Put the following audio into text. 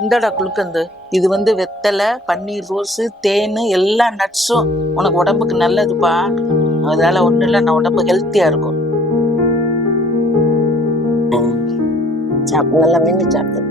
இந்தடா குளுக்கந்து. இது வெத்தலை, பன்னீர் ரோஸு, தேன், எல்லா நட்ஸும் உனக்கு உடம்புக்கு நல்லதுப்பா. அதனால ஒண்ணு இல்ல, நான் உடம்பு ஹெல்த்தியா இருக்கும். சாப்பிட்டு நல்லா மென்னு சாப்பிட்டு